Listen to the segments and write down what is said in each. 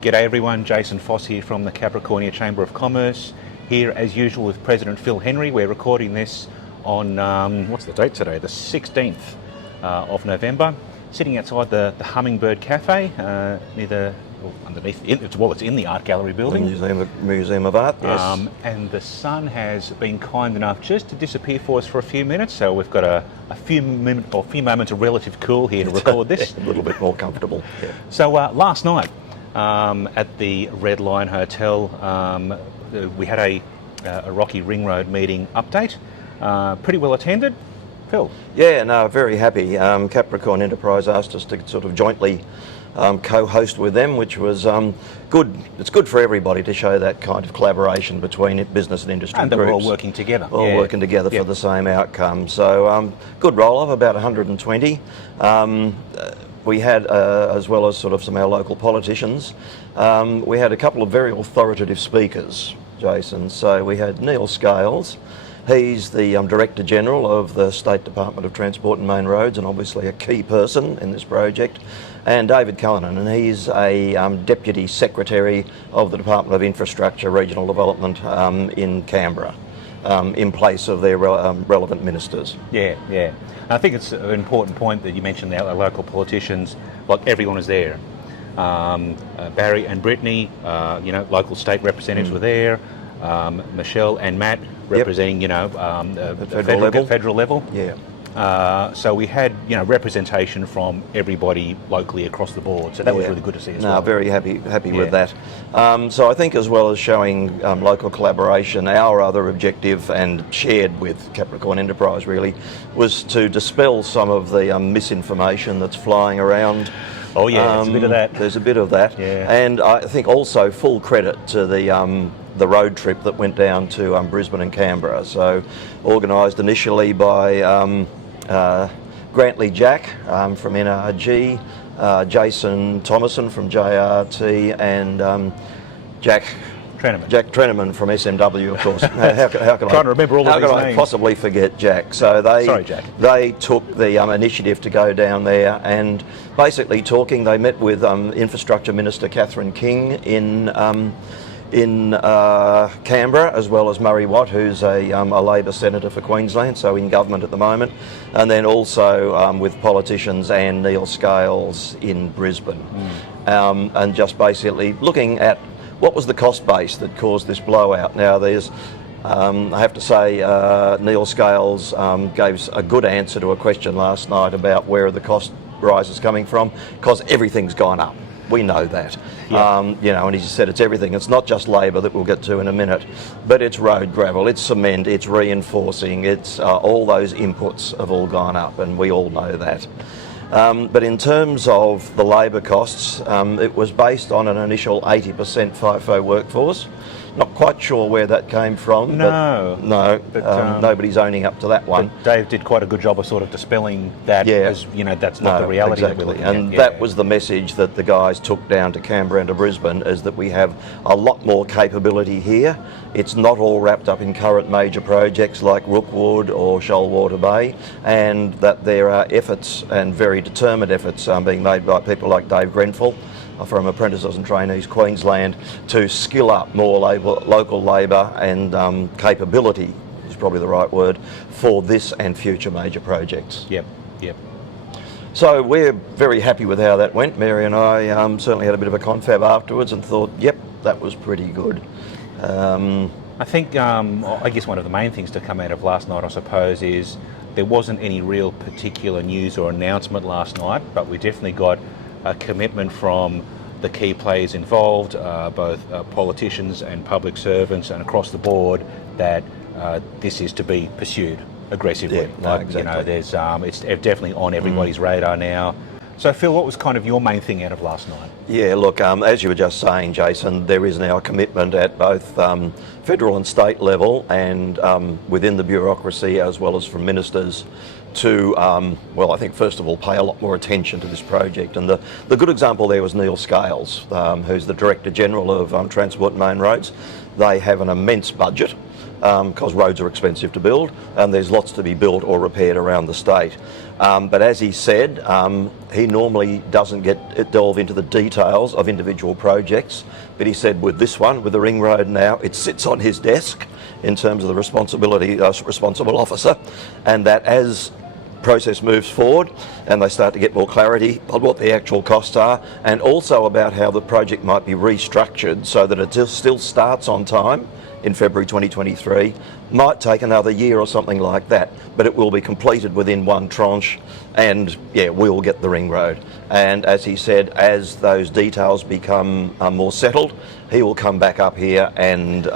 G'day everyone, Jason Foss here from the Capricornia Chamber of Commerce. Here as usual with President Phil Henry. We're recording this on, what's the date today? The 16th of November. Sitting outside the Hummingbird Cafe, underneath, it's in the Art Gallery building. Museum of Art, yes. And the sun has been kind enough just to disappear for us for a few minutes, so we've got a few moments of relative cool here to record this. A little bit more comfortable. Yeah. So last night, at the Red Lion Hotel, we had a Rocky Ring Road meeting update. Pretty well attended. Phil? Yeah, no, very happy. Capricorn Enterprise asked us to sort of jointly co-host with them, which was good. It's good for everybody to show that kind of collaboration between business and industry and groups. And we're all working together. All working together for the same outcome. So good roll-off, about 120. We had, as well as sort of some of our local politicians, we had a couple of very authoritative speakers, Jason. So we had Neil Scales. He's the Director General of the State Department of Transport and Main Roads, and obviously a key person in this project. And David Cullinan, and he's a Deputy Secretary of the Department of Infrastructure, Regional Development in Canberra, in place of their relevant ministers. Yeah. I think it's an important point that you mentioned our local politicians, like everyone is there. Barry and Brittany, local state representatives were there. Michelle and Matt representing, the federal level. Yeah. So we had, representation from everybody locally across the board. So that was really good to see as well. No, very happy with that. So I think as well as showing local collaboration, our other objective, and shared with Capricorn Enterprise really, was to dispel some of the misinformation that's flying around. Oh yeah, there's a bit of that. There's a bit of that. Yeah. And I think also full credit to the road trip that went down to Brisbane and Canberra. So organised initially by Grantley Jack from NRG, Jason Thomason from JRT, and Jack Treneman from SMW, of course. How can trying to remember all of these names. How could I possibly forget Jack? So Sorry, Jack. They took the initiative to go down there and basically talking. They met with Infrastructure Minister Catherine King in Canberra, as well as Murray Watt, who's a Labor senator for Queensland, so in government at the moment, and then also with politicians and Neil Scales in Brisbane, and just basically looking at what was the cost base that caused this blowout. Now there's, I have to say, Neil Scales gave a good answer to a question last night about where are the cost rises coming from, because everything's gone up. We know that. Yeah. And he just said it's everything. It's not just labour that we'll get to in a minute, but it's road gravel, it's cement, it's reinforcing, it's all those inputs have all gone up, and we all know that. But in terms of the labour costs, it was based on an initial 80% FIFO workforce. Not quite sure where that came from. No. But nobody's owning up to that one. But Dave did quite a good job of sort of dispelling that, as that's not the reality. Exactly. And that was the message that the guys took down to Canberra and to Brisbane, is that we have a lot more capability here. It's not all wrapped up in current major projects like Rookwood or Shoalwater Bay, and that there are efforts, and very determined efforts, being made by people like Dave Grenfell from Apprentices and Trainees Queensland to skill up more local labour and capability is probably the right word for this and future major projects. Yep. So we're very happy with how that went. Mary and I certainly had a bit of a confab afterwards and thought, yep, that was pretty good. I think, I guess one of the main things to come out of last night, I suppose, is there wasn't any real particular news or announcement last night, but we definitely got a commitment from the key players involved, both politicians and public servants and across the board, that this is to be pursued aggressively. Yeah, exactly. There's it's definitely on everybody's radar now. So Phil, what was kind of your main thing out of last night? Yeah, look, as you were just saying, Jason, there is now a commitment at both federal and state level, and within the bureaucracy, as well as from ministers, to, I think first of all, pay a lot more attention to this project. And the good example there was Neil Scales, who's the Director General of Transport and Main Roads. They have an immense budget. because roads are expensive to build, and there's lots to be built or repaired around the state. But as he said, he normally doesn't delve into the details of individual projects, but he said with this one, with the ring road now, it sits on his desk in terms of the responsible officer, and that as process moves forward and they start to get more clarity on what the actual costs are, and also about how the project might be restructured so that it still starts on time in February 2023, might take another year or something like that, but it will be completed within one tranche, and yeah, we will get the ring road. And as he said, as those details become more settled, he will come back up here and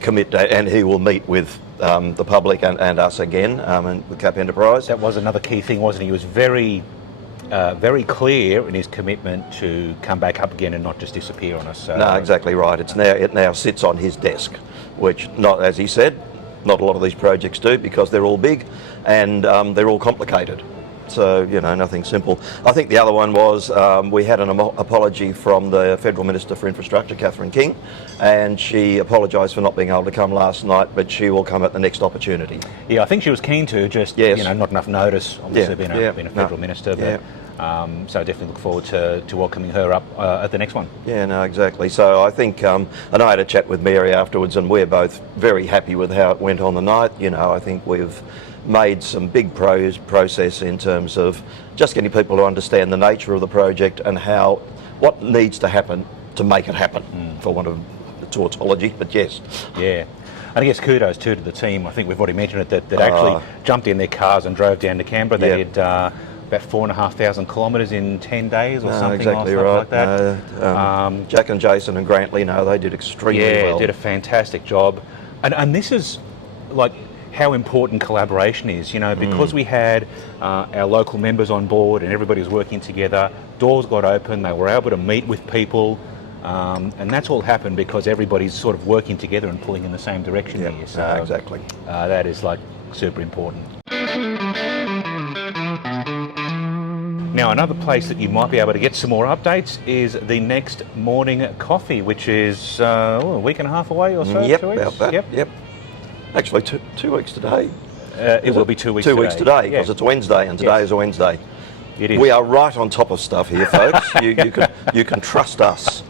commit, and he will meet with the public and us again, and with Cap Enterprise. That was another key thing, wasn't he? He was very clear in his commitment to come back up again and not just disappear on us. No, exactly right. It now sits on his desk, which, not as he said, not a lot of these projects do, because they're all big and they're all complicated. So, you know, nothing simple. I think the other one was we had an apology from the Federal Minister for Infrastructure, Catherine King, and she apologised for not being able to come last night, but she will come at the next opportunity. Yeah, I think she was keen to, just, yes. You know, not enough notice, obviously being a Federal Minister, but so I definitely look forward to welcoming her up at the next one. Yeah, no, exactly. So I think, and I had a chat with Mary afterwards, and we're both very happy with how it went on the night. You know, I think we've made some big process in terms of just getting people to understand the nature of the project and what needs to happen to make it happen, for want of a tautology, but yes. Yeah. And I guess kudos too to the team. I think we've already mentioned it, that actually jumped in their cars and drove down to Canberra. They did about 4,500 kilometres in 10 days or something exactly like right. that. Jack and Jason and Grantley, they did extremely well. Yeah, did a fantastic job. And this is like how important collaboration is, you know, because we had our local members on board and everybody was working together, doors got open, they were able to meet with people, and that's all happened because everybody's sort of working together and pulling in the same direction here. So exactly. That is like super important. Now, another place that you might be able to get some more updates is the next morning coffee, which is a week and a half away or so. Yep, 2 weeks? about that. Yep. Actually, two weeks today. It will be 2 weeks today. 2 weeks today, because it's Wednesday, and today is a Wednesday. It is. We are right on top of stuff here, folks. You can trust us.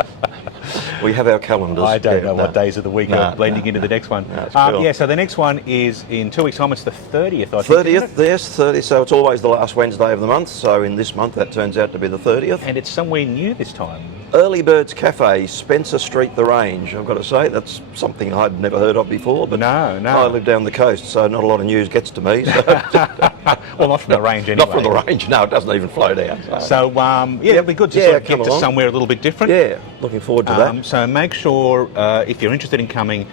We have our calendars. I don't know what days of the week are blending into the next one. Cool. So the next one is in 2 weeks' time. It's the 30th, I think. 30th, yes, 30th. So it's always the last Wednesday of the month. So in this month, that turns out to be the 30th. And it's somewhere new this time. Early Birds Cafe, Spencer Street, The Range. I've got to say, that's something I'd never heard of before. But No. I live down the coast, so not a lot of news gets to me. So Well, not from the range anyway. Not from the range, no, it doesn't even flow down. So, it'll be good to sort of get to somewhere a little bit different. Yeah, looking forward to that. So make sure, if you're interested in coming,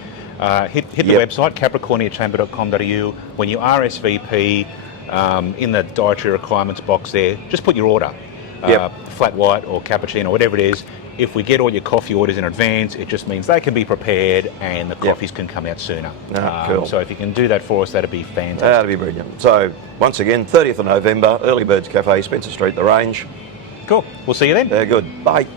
hit the website, capricorniachamber.com.au. When you RSVP, in the dietary requirements box there, just put your order. Flat white or cappuccino, whatever it is. If we get all your coffee orders in advance, it just means they can be prepared and the coffees can come out sooner. Cool. So if you can do that for us, that'd be fantastic. That'd be brilliant. So once again, 30th of November, Early Birds Cafe, Spencer Street, The Range. Cool. We'll see you then. Good. Bye.